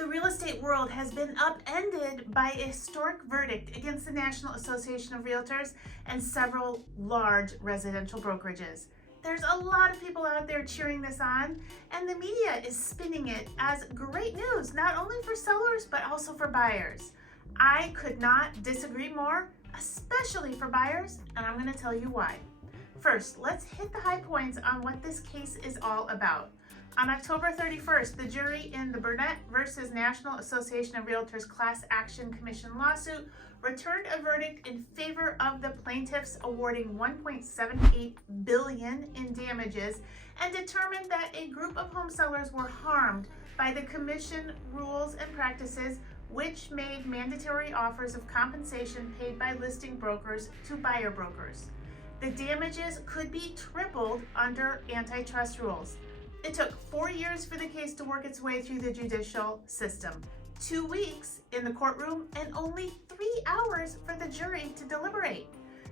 The real estate world has been upended by a historic verdict against the National Association of Realtors and several large residential brokerages. There's a lot of people out there cheering this on, and the media is spinning it as great news, not only for sellers, but also for buyers. I could not disagree more, especially for buyers, and I'm going to tell you why. First, let's hit the high points on what this case is all about. On October 31st, the jury in the Burnett versus National Association of Realtors Class Action Commission lawsuit returned a verdict in favor of the plaintiffs, awarding $1.78 billion in damages, and determined that a group of home sellers were harmed by the commission rules and practices which made mandatory offers of compensation paid by listing brokers to buyer brokers. The damages could be tripled under antitrust rules. It took 4 years for the case to work its way through the judicial system, 2 weeks in the courtroom, and only 3 hours for the jury to deliberate.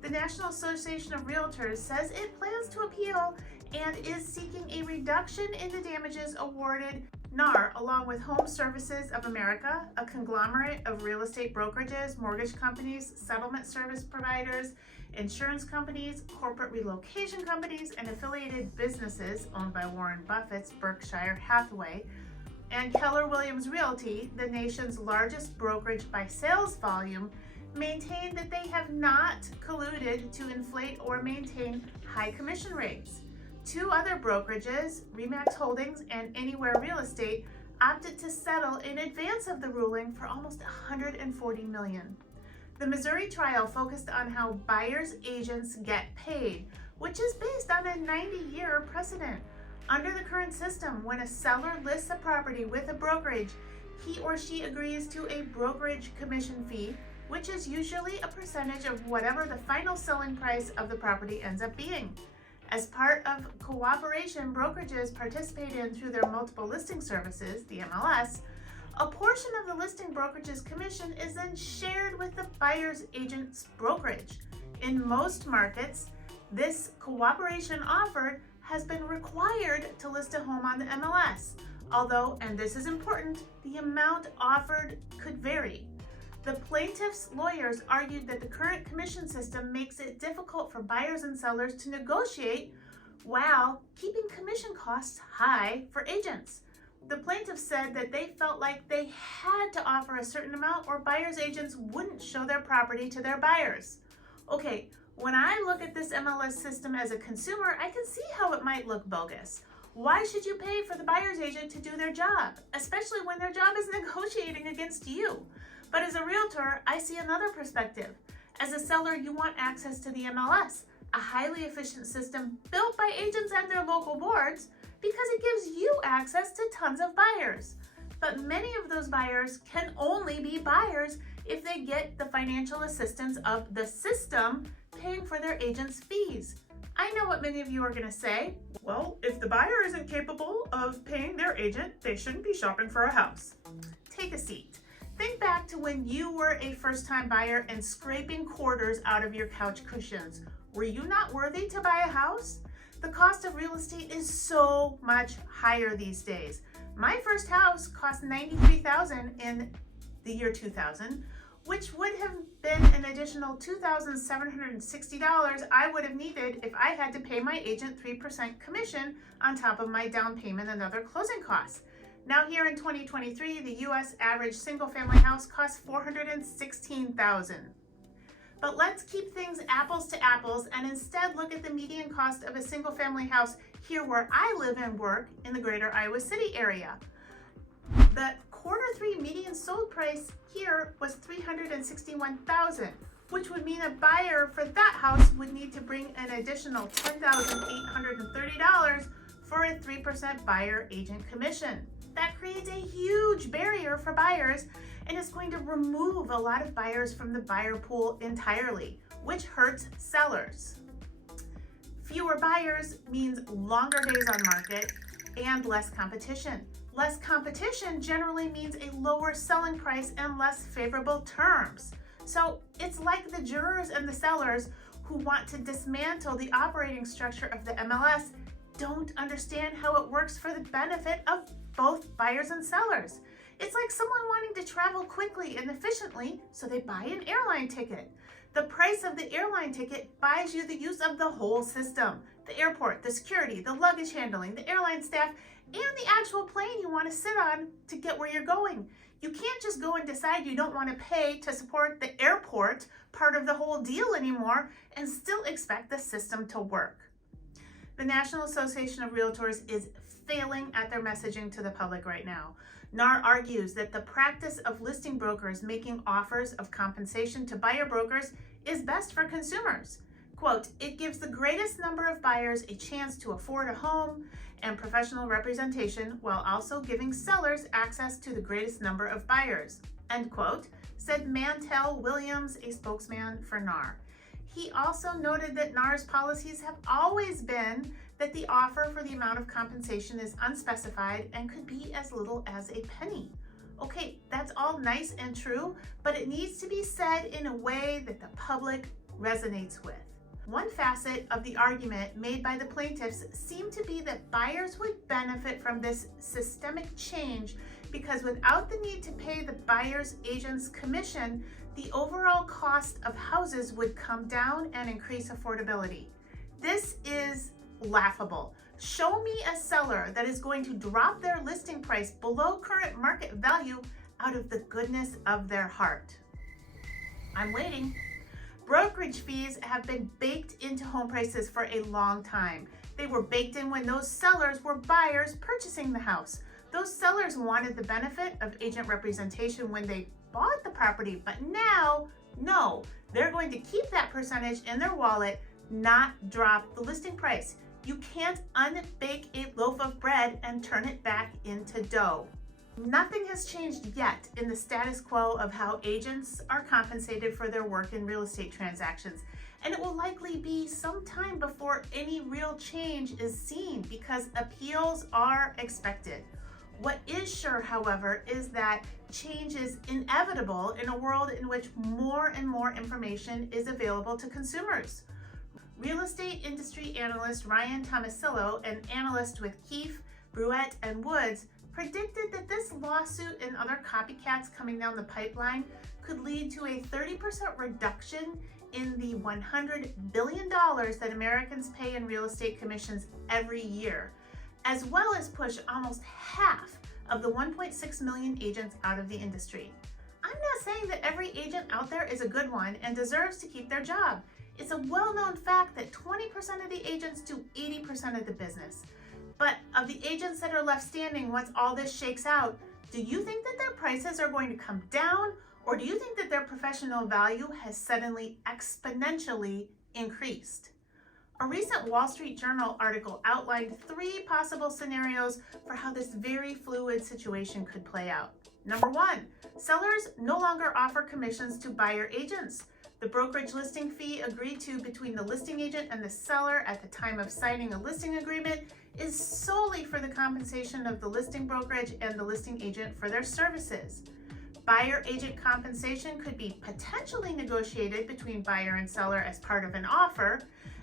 The National Association of Realtors says it plans to appeal and is seeking a reduction in the damages awarded. NAR, along with Home Services of America, a conglomerate of real estate brokerages, mortgage companies, settlement service providers, insurance companies, corporate relocation companies, and affiliated businesses owned by Warren Buffett's Berkshire Hathaway, and Keller Williams Realty, the nation's largest brokerage by sales volume, maintain that they have not colluded to inflate or maintain high commission rates. 2 other brokerages, Remax Holdings and Anywhere Real Estate, opted to settle in advance of the ruling for almost $140 million. The Missouri trial focused on how buyers' agents get paid, which is based on a 90-year precedent. Under the current system, when a seller lists a property with a brokerage, he or she agrees to a brokerage commission fee, which is usually a percentage of whatever the final selling price of the property ends up being. As part of cooperation brokerages participate in through their multiple listing services, the MLS, a portion of the listing brokerage's commission is then shared with the buyer's agent's brokerage. In most markets, this cooperation offered has been required to list a home on the MLS, although, and this is important, the amount offered could vary. The plaintiffs' lawyers argued that the current commission system makes it difficult for buyers and sellers to negotiate while keeping commission costs high for agents. The plaintiffs said that they felt like they had to offer a certain amount or buyers' agents wouldn't show their property to their buyers. Okay, when I look at this MLS system as a consumer, I can see how it might look bogus. Why should you pay for the buyer's agent to do their job, especially when their job is negotiating against you? But as a realtor, I see another perspective. As a seller, you want access to the MLS, a highly efficient system built by agents and their local boards, because it gives you access to tons of buyers. But many of those buyers can only be buyers if they get the financial assistance of the system paying for their agent's fees. I know what many of you are going to say. Well, if the buyer isn't capable of paying their agent, they shouldn't be shopping for a house. Take a seat. Think back to when you were a first-time buyer and scraping quarters out of your couch cushions. Were you not worthy to buy a house? The cost of real estate is so much higher these days. My first house cost $93,000 in the year 2000, which would have been an additional $2,760 I would have needed if I had to pay my agent 3% commission on top of my down payment and other closing costs. Now here in 2023, the U.S. average single-family house costs $416,000. But let's keep things apples to apples and instead look at the median cost of a single-family house here where I live and work in the greater Iowa City area. The Q3 median sold price here was $361,000, which would mean a buyer for that house would need to bring an additional $10,830 for a 3% buyer agent commission. That creates a huge barrier for buyers and is going to remove a lot of buyers from the buyer pool entirely, which hurts sellers. Fewer buyers means longer days on market and less competition. Less competition generally means a lower selling price and less favorable terms. So it's like the jurors and the sellers who want to dismantle the operating structure of the MLS don't understand how it works for the benefit of both buyers and sellers. It's like someone wanting to travel quickly and efficiently, so they buy an airline ticket. The price of the airline ticket buys you the use of the whole system: the airport, the security, the luggage handling, the airline staff, and the actual plane you want to sit on to get where you're going. You can't just go and decide you don't want to pay to support the airport part of the whole deal anymore and still expect the system to work. The National Association of Realtors is failing at their messaging to the public right now. NAR argues that the practice of listing brokers making offers of compensation to buyer brokers is best for consumers. Quote, "It gives the greatest number of buyers a chance to afford a home and professional representation while also giving sellers access to the greatest number of buyers," end quote, said Mantel Williams, a spokesman for NAR. He also noted that NAR's policies have always been that the offer for the amount of compensation is unspecified and could be as little as a penny. Okay, that's all nice and true, but it needs to be said in a way that the public resonates with. One facet of the argument made by the plaintiffs seemed to be that buyers would benefit from this systemic change because without the need to pay the buyer's agent's commission, the overall cost of houses would come down and increase affordability. This is laughable. Show me a seller that is going to drop their listing price below current market value out of the goodness of their heart. I'm waiting. Brokerage fees have been baked into home prices for a long time. They were baked in when those sellers were buyers purchasing the house. Those sellers wanted the benefit of agent representation when they bought the property, but now, no, they're going to keep that percentage in their wallet, not drop the listing price. You can't unbake a loaf of bread and turn it back into dough. Nothing has changed yet in the status quo of how agents are compensated for their work in real estate transactions, and it will likely be some time before any real change is seen because appeals are expected. What is sure, however, is that change is inevitable in a world in which more and more information is available to consumers. Real estate industry analyst Ryan Tomasillo, an analyst with Keefe, Burnett, and Woods, predicted that this lawsuit and other copycats coming down the pipeline could lead to a 30% reduction in the $100 billion that Americans pay in real estate commissions every year, as well as push almost half of the 1.6 million agents out of the industry. I'm not saying that every agent out there is a good one and deserves to keep their job. It's a well-known fact that 20% of the agents do 80% of the business. But of the agents that are left standing once all this shakes out, do you think that their prices are going to come down, or do you think that their professional value has suddenly exponentially increased? A recent Wall Street Journal article outlined 3 possible scenarios for how this very fluid situation could play out. Number 1, sellers no longer offer commissions to buyer agents. The brokerage listing fee agreed to between the listing agent and the seller at the time of signing a listing agreement is solely for the compensation of the listing brokerage and the listing agent for their services. Buyer agent compensation could be potentially negotiated between buyer and seller as part of an offer,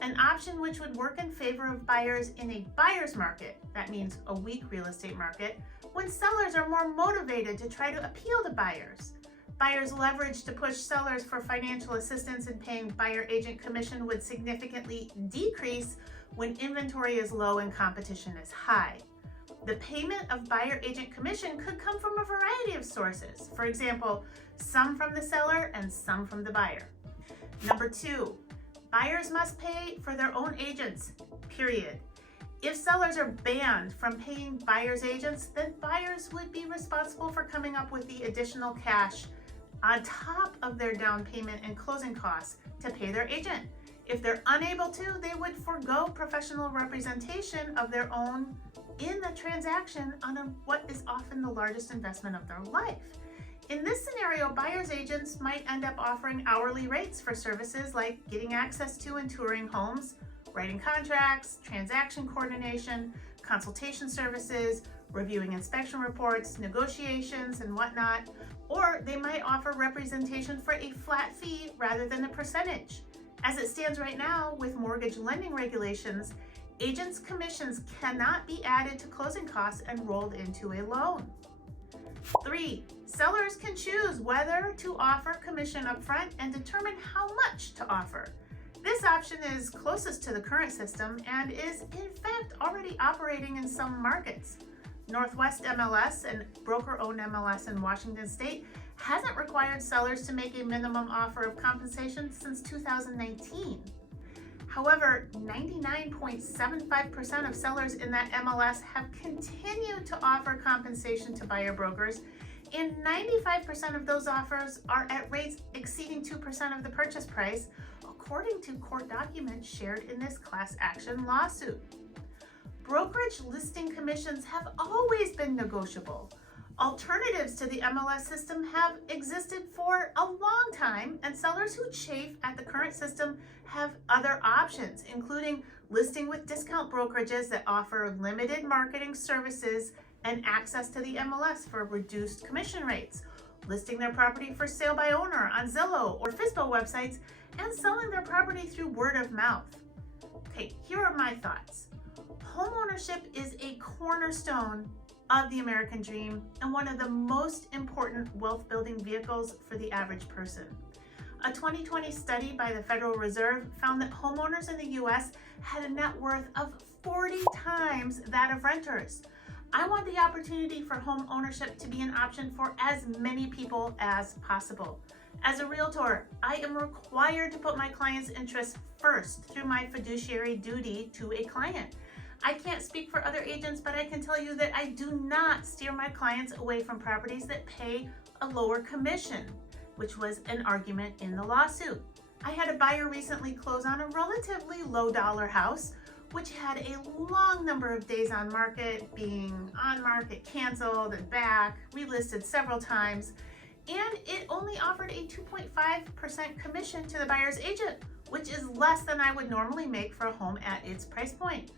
an option which would work in favor of buyers in a buyer's market, that means a weak real estate market, when sellers are more motivated to try to appeal to buyers. Buyers' leverage to push sellers for financial assistance in paying buyer agent commission would significantly decrease when inventory is low and competition is high. The payment of buyer agent commission could come from a variety of sources. For example, some from the seller and some from the buyer. Number 2, buyers must pay for their own agents, period. If sellers are banned from paying buyers' agents, then buyers would be responsible for coming up with the additional cash on top of their down payment and closing costs to pay their agent. If they're unable to, they would forego professional representation of their own in the transaction on what is often the largest investment of their life. In this scenario, buyers' agents might end up offering hourly rates for services like getting access to and touring homes, writing contracts, transaction coordination, consultation services, reviewing inspection reports, negotiations, and whatnot. Or they might offer representation for a flat fee rather than a percentage. As it stands right now, with mortgage lending regulations, agents' commissions cannot be added to closing costs and rolled into a loan. 3, sellers can choose whether to offer commission upfront and determine how much to offer. This option is closest to the current system and is in fact already operating in some markets. Northwest MLS and broker-owned MLS in Washington State hasn't required sellers to make a minimum offer of compensation since 2019. However, 99.75% of sellers in that MLS have continued to offer compensation to buyer brokers, and 95% of those offers are at rates exceeding 2% of the purchase price, according to court documents shared in this class action lawsuit. Brokerage listing commissions have always been negotiable. Alternatives to the MLS system have existed for a long time, and sellers who chafe at the current system have other options, including listing with discount brokerages that offer limited marketing services and access to the MLS for reduced commission rates, listing their property for sale by owner on Zillow or FSBO websites, and selling their property through word of mouth. Okay, here are my thoughts. Homeownership is a cornerstone of the American dream and one of the most important wealth building vehicles for the average person. A 2020 study by the Federal Reserve found that homeowners in the US had a net worth of 40 times that of renters. I want the opportunity for home ownership to be an option for as many people as possible. As a realtor, I am required to put my client's interests first through my fiduciary duty to a client. I can't speak for other agents, but I can tell you that I do not steer my clients away from properties that pay a lower commission, which was an argument in the lawsuit. I had a buyer recently close on a relatively low dollar house, which had a long number of days on market, being on market, canceled and back, relisted several times, and it only offered a 2.5% commission to the buyer's agent, which is less than I would normally make for a home at its price point.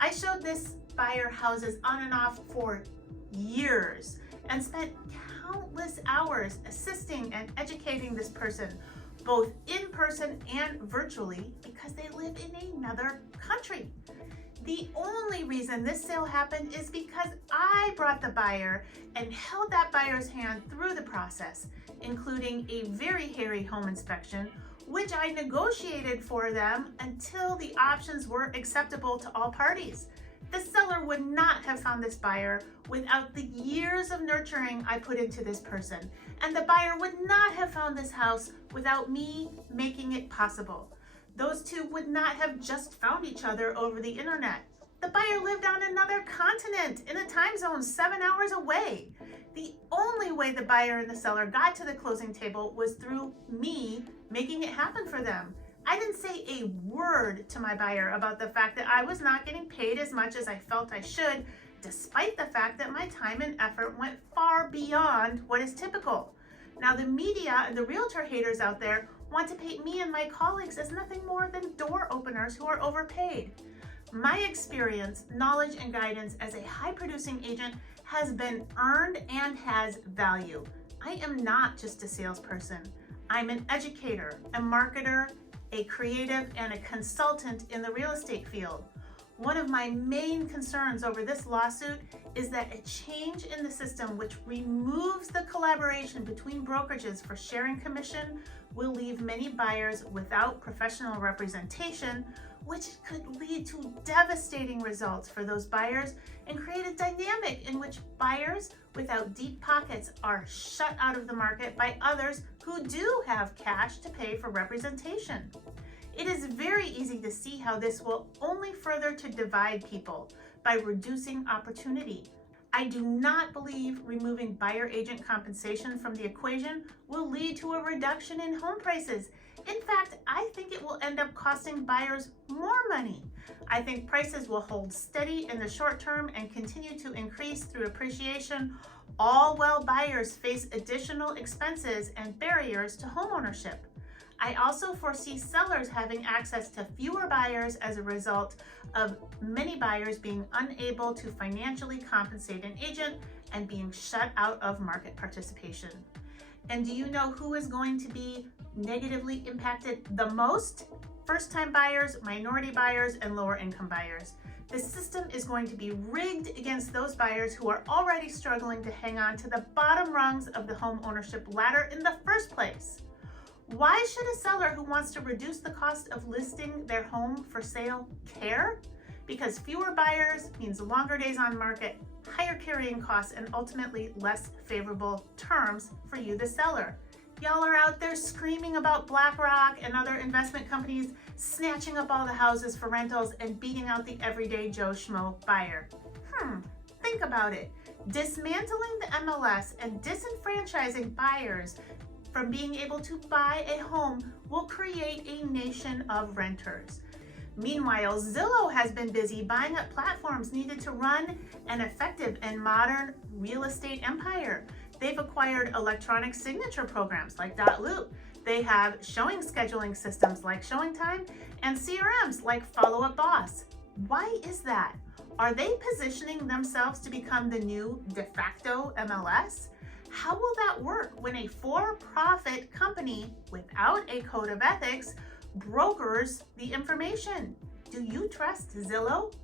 I showed this buyer houses on and off for years and spent countless hours assisting and educating this person, both in person and virtually, because they live in another country. The only reason this sale happened is because I brought the buyer and held that buyer's hand through the process, including a very hairy home inspection, which I negotiated for them until the options were acceptable to all parties. The seller would not have found this buyer without the years of nurturing I put into this person, and the buyer would not have found this house without me making it possible. Those two would not have just found each other over the internet. The buyer lived on another continent in a time zone 7 hours away. The only way the buyer and the seller got to the closing table was through me making it happen for them. I didn't say a word to my buyer about the fact that I was not getting paid as much as I felt I should, despite the fact that my time and effort went far beyond what is typical. Now, the media and the realtor haters out there want to paint me and my colleagues as nothing more than door openers who are overpaid. My experience, knowledge, and guidance as a high-producing agent has been earned and has value. I am not just a salesperson. I'm an educator, a marketer, a creative, and a consultant in the real estate field. One of my main concerns over this lawsuit is that a change in the system which removes the collaboration between brokerages for sharing commission will leave many buyers without professional representation, which could lead to devastating results for those buyers and create a dynamic in which buyers without deep pockets are shut out of the market by others who do have cash to pay for representation. It is very easy to see how this will only further to divide people by reducing opportunity. I do not believe removing buyer agent compensation from the equation will lead to a reduction in home prices. In fact, I think it will end up costing buyers more money. I think prices will hold steady in the short term and continue to increase through appreciation, all while buyers face additional expenses and barriers to homeownership. I also foresee sellers having access to fewer buyers as a result of many buyers being unable to financially compensate an agent and being shut out of market participation. And do you know who is going to be negatively impacted the most? First-time buyers, minority buyers, and lower-income buyers. The system is going to be rigged against those buyers who are already struggling to hang on to the bottom rungs of the home ownership ladder in the first place. Why should a seller who wants to reduce the cost of listing their home for sale care? Because fewer buyers means longer days on market, higher carrying costs, and ultimately less favorable terms for you, the seller. Y'all are out there screaming about BlackRock and other investment companies snatching up all the houses for rentals and beating out the everyday Joe Schmo buyer. Think about it. Dismantling the MLS and disenfranchising buyers from being able to buy a home will create a nation of renters. Meanwhile, Zillow has been busy buying up platforms needed to run an effective and modern real estate empire. They've acquired electronic signature programs like .loop. They have showing scheduling systems like ShowingTime and CRMs like Follow Up Boss. Why is that? Are they positioning themselves to become the new de facto MLS? How will that work when a for-profit company without a code of ethics brokers the information? Do you trust Zillow?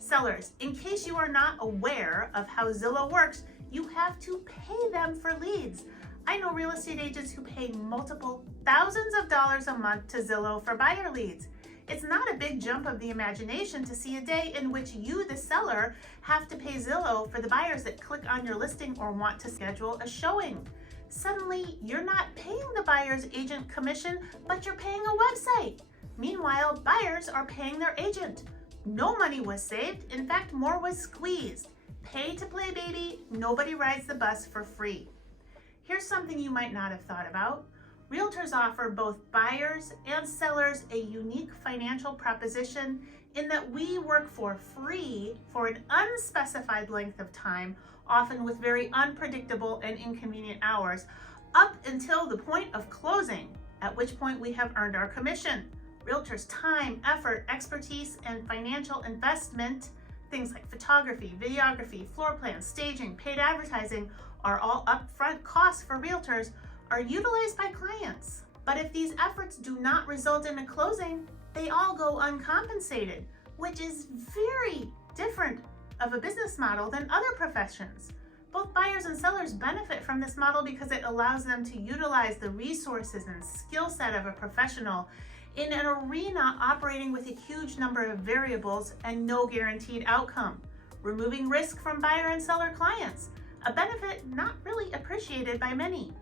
Sellers, in case you are not aware of how Zillow works, you have to pay them for leads. I know real estate agents who pay multiple thousands of dollars a month to Zillow for buyer leads. It's not a big jump of the imagination to see a day in which you, the seller, have to pay Zillow for the buyers that click on your listing or want to schedule a showing. Suddenly, you're not paying the buyer's agent commission, but you're paying a website. Meanwhile, buyers are paying their agent. No money was saved. In fact, more was squeezed. Pay to play, baby. Nobody rides the bus for free. Here's something you might not have thought about. Realtors offer both buyers and sellers a unique financial proposition in that we work for free for an unspecified length of time, often with very unpredictable and inconvenient hours, up until the point of closing, at which point we have earned our commission. Realtors' time, effort, expertise, and financial investment, things like photography, videography, floor plans, staging, paid advertising, are all upfront costs for realtors, are utilized by clients. But if these efforts do not result in a closing, they all go uncompensated, which is very different of a business model than other professions. Both buyers and sellers benefit from this model because it allows them to utilize the resources and skill set of a professional in an arena operating with a huge number of variables and no guaranteed outcome, removing risk from buyer and seller clients, a benefit not really appreciated by many.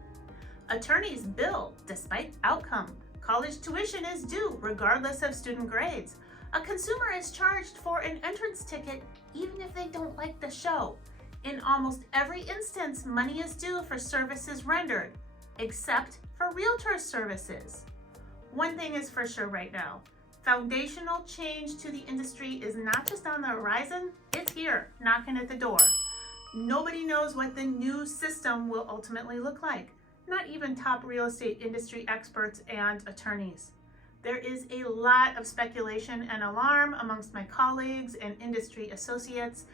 Attorneys bill despite outcome. College tuition is due regardless of student grades. A consumer is charged for an entrance ticket even if they don't like the show. In almost every instance, money is due for services rendered, except for realtor services. One thing is for sure right now, foundational change to the industry is not just on the horizon, it's here, knocking at the door. Nobody knows what the new system will ultimately look like, not even top real estate industry experts and attorneys. There is a lot of speculation and alarm amongst my colleagues and industry associates,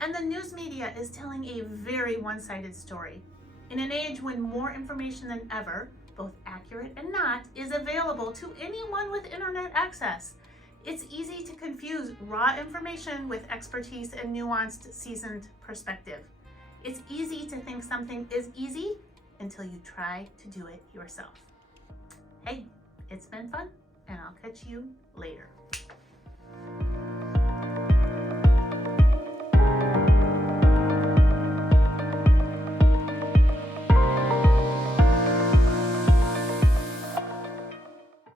and the news media is telling a very one-sided story. In an age when more information than ever, both accurate and not, is available to anyone with internet access, it's easy to confuse raw information with expertise and nuanced, seasoned perspective. It's easy to think something is easy until you try to do it yourself. Hey, it's been fun, and I'll catch you later.